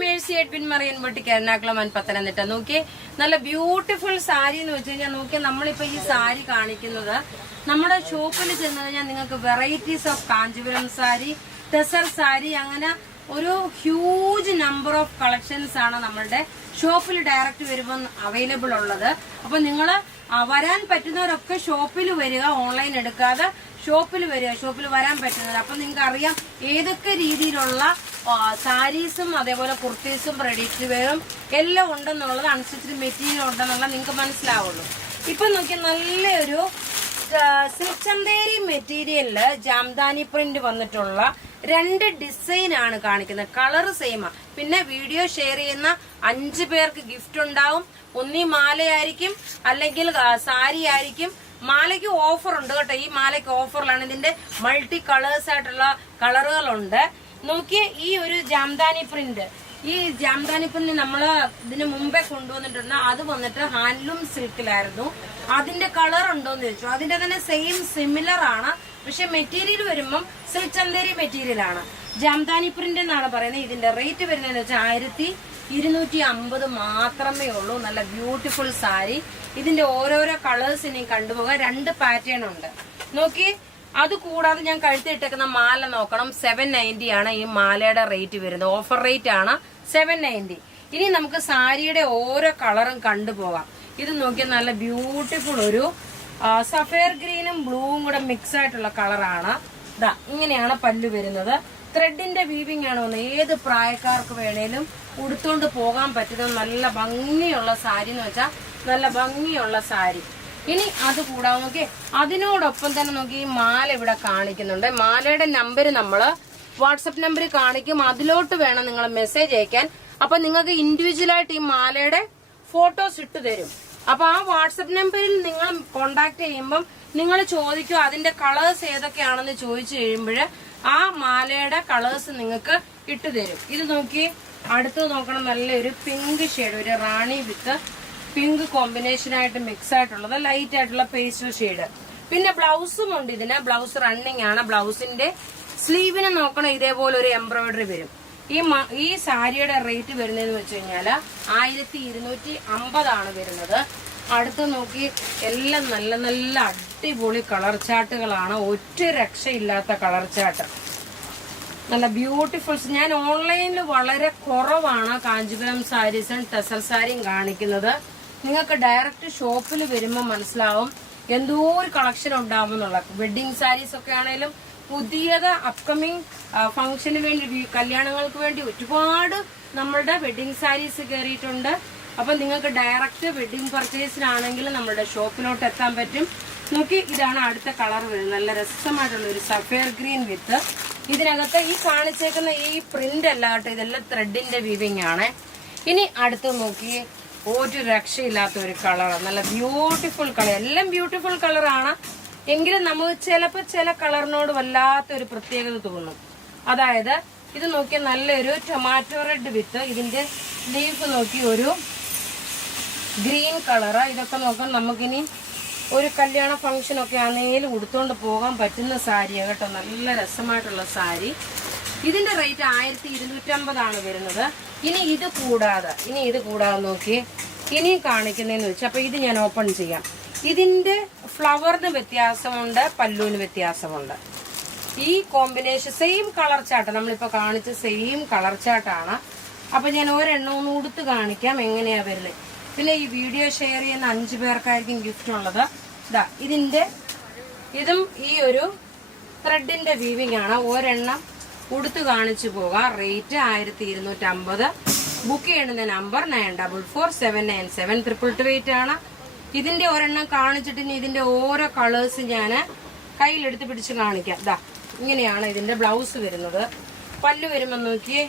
Mercy Edwin Marian boutique Ernakulam and Pathanamthitta. നോക്കിയേ, നല്ല beautiful sari എന്ന് വെച്ച് കഴിഞ്ഞാൽ നോക്കിയാൽ നമ്മളിപ്പോ ഈ സാരി കാണിക്കുന്നത് നമ്മുടെ ഷോപ്പിൽ ചെന്ന് കഴിഞ്ഞാൽ നിങ്ങൾക്ക് വെറൈറ്റീസ് ഓഫ് കാഞ്ചീപുരം സാരി, ടെസർ സാരി, അങ്ങനെ ഒരു ഹ്യൂജ് നമ്പർ ഓഫ് കളക്ഷൻസ് ആണ് നമ്മളുടെ ഷോപ്പിൽ ഡയറക്റ്റ് വരുമ്പോൾ അവൈലബിൾ ഉള്ളത്. അപ്പൊ നിങ്ങൾ വരാൻ പറ്റുന്നവരൊക്കെ ഷോപ്പിൽ വരിക, ഓൺലൈൻ എടുക്കാതെ ഷോപ്പിൽ വരിക, ഷോപ്പിൽ വരാൻ പറ്റുന്നത്. അപ്പൊ നിങ്ങൾക്ക് അറിയാം ഏതൊക്കെ രീതിയിലുള്ള സാരീസും അതേപോലെ കുർത്തീസും റെഡി ടു വെയറും എല്ലാം ഉണ്ടെന്നുള്ളത്, അനുസരിച്ച് മെറ്റീരിയൽ ഉണ്ടെന്നുള്ളത് നിങ്ങൾക്ക് മനസ്സിലാവുള്ളൂ. ഇപ്പൊ നോക്കിയാൽ നല്ലൊരു സിൽക്ക് ചന്തേരി മെറ്റീരിയലില് ജാംദാനി പ്രിന്റ് വന്നിട്ടുള്ള 2 ഡിസൈൻ ആണ് കാണിക്കുന്നത്. കളർ സെയിമാ. പിന്നെ വീഡിയോ ഷെയർ ചെയ്യുന്ന 5 പേർക്ക് ഗിഫ്റ്റ് ഉണ്ടാവും. ഒന്നീ മാലയായിരിക്കും, അല്ലെങ്കിൽ സാരി ആയിരിക്കും. മാലയ്ക്ക് ഓഫർ ഉണ്ട് കേട്ടോ. ഈ മാലയ്ക്ക് ഓഫറിലാണ്. ഇതിന്റെ മൾട്ടി കളേഴ്സ് ആയിട്ടുള്ള കളറുകളുണ്ട്. നോക്കിയേ, ഈ ഒരു ജാംദാനി പ്രിന്റ്, ഈ ജാംദാനി പ്രിന്റ് നമ്മള് ഇതിന് മുമ്പേ കൊണ്ടുവന്നിട്ടുണ്ട്. അത് വന്നിട്ട് ഹാൻഡ്ലൂം സിൽക്കിലായിരുന്നു. അതിന്റെ കളർ ഉണ്ടോന്ന് ചോദിച്ചു. അതിന്റെ തന്നെ സെയിം സിമിലർ ആണ്, പക്ഷെ മെറ്റീരിയൽ വരുമ്പം സിൽക്ക് ചന്തേരി മെറ്റീരിയൽ ആണ്. ജാംദാനി പ്രിന്റ് എന്നാണ് പറയുന്നത്. ഇതിന്റെ റേറ്റ് വരുന്നതെന്ന് വെച്ചാൽ 1250 മാത്രമേ ഉള്ളൂ. നല്ല ബ്യൂട്ടിഫുൾ സാരി. ഇതിന്റെ ഓരോരോ കളേഴ്സ് ഇനി കണ്ടുപോകാൻ 2 പാറ്റേൺ ഉണ്ട്. നോക്കി, അത് കൂടാതെ ഞാൻ കഴുത്തിട്ടേക്കുന്ന മാല നോക്കണം. 790 ആണ് ഈ മാലയുടെ റേറ്റ് വരുന്നത്. ഓഫർ റേറ്റ് ആണ് 790. ഇനി നമുക്ക് സാരിയുടെ ഓരോ കളറും കണ്ടുപോകാം. ഇത് നോക്കിയാൽ നല്ല ബ്യൂട്ടിഫുൾ ഒരു സഫയർ ഗ്രീനും ബ്ലൂവും കൂടെ മിക്സ് ആയിട്ടുള്ള കളറാണ്. ഇതാ ഇങ്ങനെയാണ് പല്ലു വരുന്നത്. ത്രെഡിന്റെ വീവിംഗ് ആണ് വന്നത്. ഏത് പ്രായക്കാർക്ക് വേണേലും ഉടുത്തോണ്ട് പോകാൻ പറ്റുന്ന നല്ല ഭംഗിയുള്ള സാരി എന്ന് വെച്ചാൽ നല്ല ഭംഗിയുള്ള സാരി. ഇനി അത് കൂടാതെ നോക്കി, അതിനോടൊപ്പം തന്നെ നോക്കി ഈ മാല ഇവിടെ കാണിക്കുന്നുണ്ട്. മാലയുടെ നമ്പർ നമ്മള് വാട്സപ്പ് നമ്പർ കാണിക്കും. അതിലോട്ട് വേണം നിങ്ങൾ മെസ്സേജ് അയക്കാൻ. അപ്പൊ നിങ്ങൾക്ക് ഇൻഡിവിജ്വൽ ആയിട്ട് ഈ മാലയുടെ ഫോട്ടോസ് ഇട്ടു തരും. അപ്പൊ ആ വാട്സപ്പ് നമ്പറിൽ നിങ്ങൾ കോണ്ടാക്ട് ചെയ്യുമ്പം നിങ്ങൾ ചോദിക്കും അതിന്റെ കളേഴ്സ് ഏതൊക്കെയാണെന്ന് ചോദിച്ചു കഴിയുമ്പോൾ ആ മാലയുടെ കളേഴ്സ് നിങ്ങൾക്ക് ഇട്ടു തരും. ഇത് നോക്കി, അടുത്ത് നോക്കണം. നല്ലൊരു പിങ്ക് ഷെയ്ഡ്, ഒരു റാണി വിത്ത് പിങ്ക് കോമ്പിനേഷൻ ആയിട്ട് മിക്സ് ആയിട്ടുള്ളത്, ലൈറ്റ് ആയിട്ടുള്ള പേസ്റ്റൽ ഷെയ്ഡ്. പിന്നെ ബ്ലൗസും ഉണ്ട് ഇതിന്. ബ്ലൗസ് റണ്ണിങ് ആണ്. ബ്ലൗസിന്റെ സ്ലീവിന് നോക്കണം, ഇതേപോലെ ഒരു എംബ്രോയിഡറി വരും. ഈ സാരിയുടെ റേറ്റ് വരുന്നതെന്ന് വെച്ച് കഴിഞ്ഞാല് 1250 ആണ് വരുന്നത്. അടുത്ത് നോക്കി, എല്ലാം നല്ല നല്ല അടിപൊളി കളർ ചാർട്ടുകളാണ്. ഒറ്റ രക്ഷയില്ലാത്ത കളർ ചാർട്ട്, നല്ല ബ്യൂട്ടിഫുൾ. ഞാൻ ഓൺലൈനിൽ വളരെ കുറവാണ് കാഞ്ചീപുരം സാരീസും ടെസർ സാരിയും കാണിക്കുന്നത്. നിങ്ങൾക്ക് ഡയറക്റ്റ് ഷോപ്പിൽ വരുമ്പോൾ മനസ്സിലാവും എന്തോ ഒരു കളക്ഷൻ ഉണ്ടാവും എന്നുള്ള. വെഡിങ് സാരീസ് ഒക്കെ ആണെങ്കിലും പുതിയത് അപ്കമിങ് ഫംഗ്ഷന് വേണ്ടി, കല്യാണങ്ങൾക്ക് വേണ്ടി ഒരുപാട് നമ്മളുടെ വെഡിങ് സാരീസ് കയറിയിട്ടുണ്ട്. അപ്പൊ നിങ്ങൾക്ക് ഡയറക്റ്റ് വെഡിങ് പർച്ചേസിനാണെങ്കിൽ നമ്മുടെ ഷോപ്പിലോട്ട് എത്താൻ പറ്റും. നോക്കി, ഇതാണ് അടുത്ത കളർ വരുന്നത്. നല്ല രസമായിട്ടുള്ള ഒരു സഫയർ ഗ്രീൻ വിത്ത് ഇതിനകത്ത് ഈ കാണിച്ചേക്കുന്ന ഈ പ്രിന്റ് അല്ല കേട്ടോ, ഇതെല്ലാം ത്രെഡിന്റെ വീവിംഗ് ആണ്. ഇനി അടുത്ത് നോക്കി, ഒരു രക്ഷയില്ലാത്ത ഒരു കളർ, നല്ല ബ്യൂട്ടിഫുൾ കളർ. എല്ലാം ബ്യൂട്ടിഫുൾ കളറാണ്. എങ്കിലും നമുക്ക് ചിലപ്പോൾ ചില കളറിനോട് വല്ലാത്തൊരു പ്രത്യേകത തോന്നും. അതായത് ഇത് നോക്കിയാൽ നല്ലൊരു ടൊമാറ്റോ റെഡ് വിത്ത് ഇതിന്റെ ലീഫ് നോക്കി ഒരു ഗ്രീൻ കളറ്. ഇതൊക്കെ നോക്കാൻ നമുക്കിനി ഒരു കല്യാണ ഫംഗ്ഷൻ ഒക്കെ ആണെങ്കിലും ഉടുത്തോണ്ട് പോകാൻ പറ്റുന്ന സാരിയാണ് കേട്ടോ. നല്ല രസമായിട്ടുള്ള സാരി. ഇതിന്റെ റേറ്റ് 1250 ആണ് വരുന്നത്. ഇനി ഇത് കൂടാതെ നോക്കി, ഇനി കാണിക്കുന്നതെന്ന് വെച്ചാൽ, അപ്പൊ ഇത് ഞാൻ ഓപ്പൺ ചെയ്യാം. ഇതിന്റെ ഫ്ലവറിന് വ്യത്യാസമുണ്ട്, പല്ലുവിന് വ്യത്യാസമുണ്ട്. ഈ കോമ്പിനേഷൻ സെയിം കളർ ചാർട്ട്, നമ്മളിപ്പോ കാണിച്ച സെയിം കളർ ചാർട്ടാണ്. അപ്പൊ ഞാൻ ഒരെണ്ണം ഉടുത്ത് കാണിക്കാം എങ്ങനെയാ വരുന്നത്. പിന്നെ ഈ വീഡിയോ ഷെയർ ചെയ്യുന്ന 5 പേർക്കായിരിക്കും ഗിഫ്റ്റ് ഉള്ളത്. ഇതും ഈ ഒരു ത്രെഡിന്റെ വീവിംഗ് ആണ്. ഒരെണ്ണം ഉടുത്ത് കാണിച്ചു പോകാം. റേറ്റ് 1250. ബുക്ക് ചെയ്യേണ്ടുന്ന നമ്പർ 944797 ആണ്. ഇതിന്റെ ഒരെണ്ണം കാണിച്ചിട്ട് ഇനി ഇതിന്റെ ഓരോ കളേഴ്സ് ഞാൻ കയ്യിലെടുത്ത് പിടിച്ച് കാണിക്കാം. ദാ ഇങ്ങനെയാണ് ഇതിന്റെ ബ്ലൗസ് വരുന്നത്. പല്ലു വരുമ്പോ നോക്കിയേ,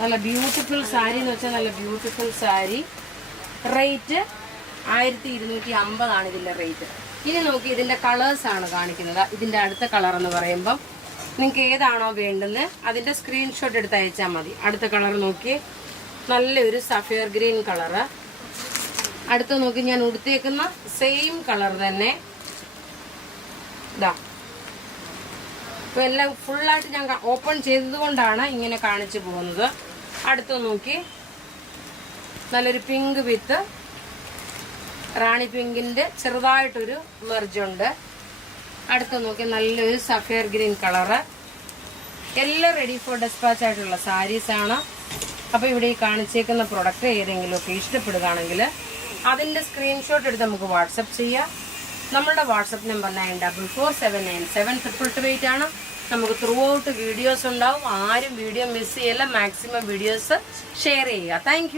നല്ല ബ്യൂട്ടിഫുൾ സാരി എന്ന് വെച്ചാൽ നല്ല ബ്യൂട്ടിഫുൾ സാരി. റേറ്റ് 1250 ആണ് ഇതിന്റെ റേറ്റ്. ഇനി നോക്കി, ഇതിന്റെ കളേഴ്സ് ആണ് കാണിക്കുന്നത്. ഇതിന്റെ അടുത്ത കളർ എന്ന് പറയുമ്പം നിങ്ങൾക്ക് ഏതാണോ വേണ്ടുന്നത് അതിന്റെ സ്ക്രീൻഷോട്ട് എടുത്ത് അയച്ചാൽ മതി. അടുത്ത കളർ നോക്കി, നല്ലൊരു സഫയർ ഗ്രീൻ കളറ്. അടുത്ത് നോക്കി, ഞാൻ ഉടുത്തേക്കുന്ന സെയിം കളർ തന്നെ. ഇതാ അപ്പോൾ എല്ലാം ഫുള്ളായിട്ട് ഞാൻ ഓപ്പൺ ചെയ്തത് കൊണ്ടാണ് ഇങ്ങനെ കാണിച്ചു പോകുന്നത്. അടുത്ത് നോക്കി, നല്ലൊരു പിങ്ക് വിത്ത് റാണി പിങ്കിന്റെ ചെറുതായിട്ടൊരു മെർജുണ്ട്. അടുത്ത് നോക്കി, നല്ലൊരു സഫയർ ഗ്രീൻ കളറ്. എല്ലാം റെഡി ഫോർ ഡെസ്പാച്ച് ആയിട്ടുള്ള സാരീസ് ആണ്. അപ്പോൾ ഇവിടെ ഈ കാണിച്ചേക്കുന്ന പ്രൊഡക്റ്റ് ഏതെങ്കിലുമൊക്കെ ഇഷ്ടപ്പെടുകയാണെങ്കിൽ അതിന്റെ സ്ക്രീൻഷോട്ട് എടുത്ത് നമുക്ക് വാട്സപ്പ് ചെയ്യാം. നമ്മളുടെ വാട്സപ്പ് നമ്പർ 9447972288 ആണ്. നമുക്ക് ത്രൂ ഔട്ട് വീഡിയോസ് ഉണ്ടാവും. ആരും വീഡിയോ മിസ് ചെയ്യല്ല. മാക്സിമം വീഡിയോസ് ഷെയർ ചെയ്യുക. താങ്ക്